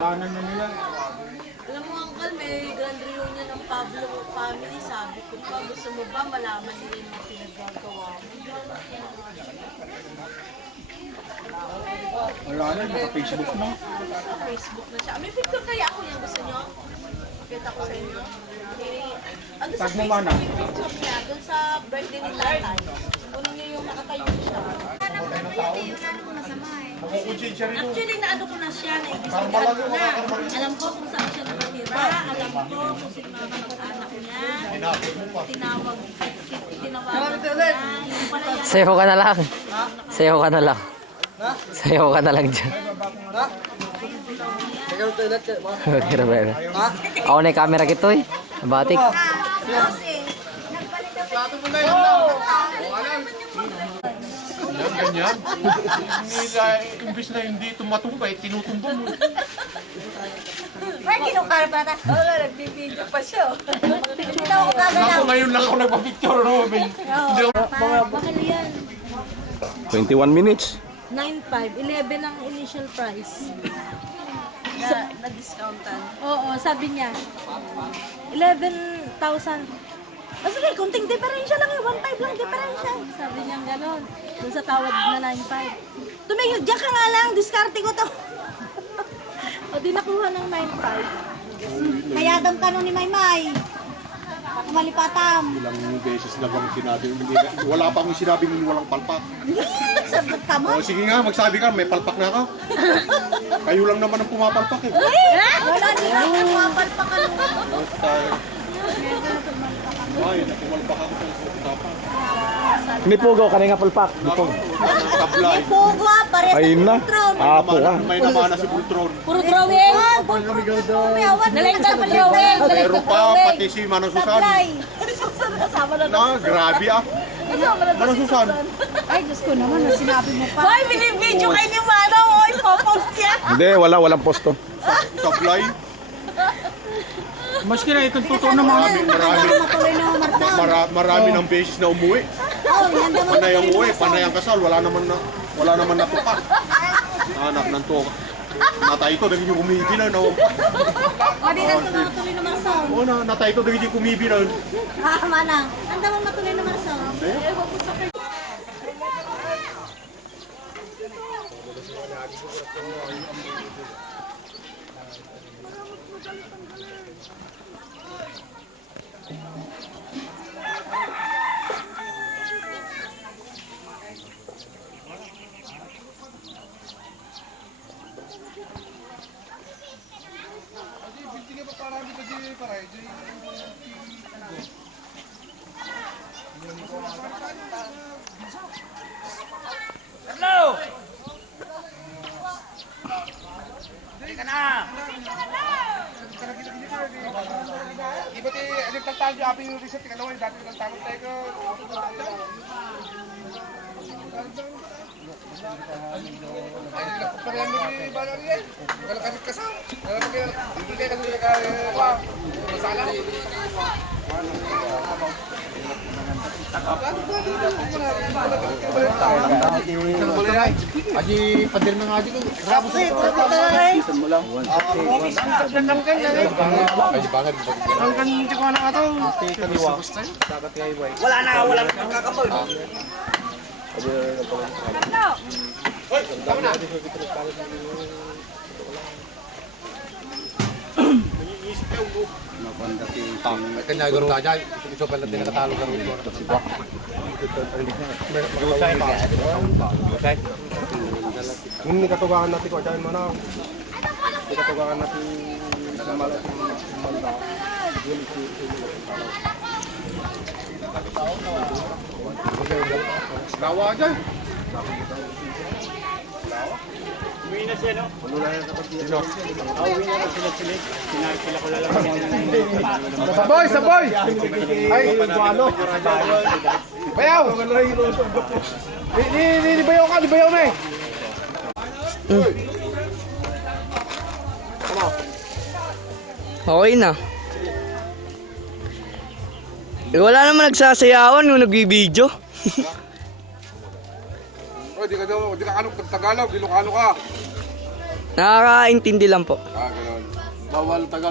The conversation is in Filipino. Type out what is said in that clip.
Kanan na nila. Alam mo, Uncle, may grand reunion ng Pablo family. Sabi ko pa, gusto mo ba malaman nila yung mga pinagagawa mo? Wala na, naka-Facebook na. Facebook na siya. May picture kaya ako yan. Gusto nyo? Pakita ko sa inyo. Ano sa Tag mo, Facebook Mana. yung picture niya? Doon sa birthday ni tatay. Kunin niyo yung nakatayo siya. Actually, naano ko na siya. Naibisagan ko na. Alam ko kung saan siya nakatira. Alam ko kung sino mga anak niya. Tinawagan ko na. Yung pala yan. Sayo ka na lang. Sayo ka na lang. Sayo ka na lang dyan. Grabe. Ako na yung camera kito eh. Batik. Yan, ganyan. Nila, imbis na hindi tumatumbay, tinutumbo mo. Ay, kinukar pa na. Oo, nagbibideo pa siya. Hindi na ako kagalaw. Ako ngayon lang ako nagpa-picture, Robin. Hindi ako... Bakit yan? 21 minutes. 9.5. 11 ang initial price. Na-discountan. Oo, sabi niya. 11,000. Sige, kunting diferensya lang eh. 1.5 lang diferensya. Sabi niya gano'n. Doon sa tawad na 9.5. Tumingin, diyan ka nga lang. Diskarte ko to. O di nakuha ng 9.5. Kaya dam tanong ni Maymay. Malipatam. Ilang beses na bang sinabi, wala pa akong sinabing walang palpak. Sabot ka mo. O sige nga, magsabi ka, may palpak na ka. Kayo lang naman ang pumapalpak eh. Wala din ako mapalpa ka lang. Ay, nakumalpak ako sa usapan. May pugo, kanina palpak. Tablay. Pugo ah, pares Ayun na. Apo ka. May namana si Bultron. Puro drawing. May awan. Nalig sa drawing. Pero pa, pati si Manang Susan. Kasama na Na, grabe ah. Manang Susan. Ay, Diyos ko naman, sinabi mo pa. Hoy, binibidyo kayo ni Manaw. Hoy, popost yan. Hindi, walang posto. Tablay. Maski na itong totoo na mga Matuloy na Marta. marami ng beses na umuwi. Oh, yan daw. Panay ang uwi, panay ang kasal, wala naman natupak. Anak ng to. Natay ko, dahil yung kumibi na. No? O, di na ito matuloy na Marson. Oo na, natay ko, dahil yung kumibi na. Ah, manang. Ang daw matuloy na Marson. Di ba nagtagtago yung aping yung reset, tingnan mo, dati nagtagtago tayo ko. Ay, nagpaparami ni Balang yan. Kalakasik ka sa. Hindi kayo kasi masala. Aji, padir na nga aji ko. Grabe ko. Kanya garo ka dyan, ito pala din nakatalo ka rin. Kung nikatugahan natin ko dyan mana, nikatugahan natin sa malas manda. Lawa dyan. Uwi na siya, no? Ano na yan kapag dito? Uwi na sila. Pinakila ko lang Saboy! Saboy! Ay, ano? Bayaw! Di bayaw ka! Di bayaw na eh! Okay na. Wala naman nagsasayawan nung nagbibideo. Di ka Tagalog, Ilocano ka. Nakakaintindi lang po. Bawal taga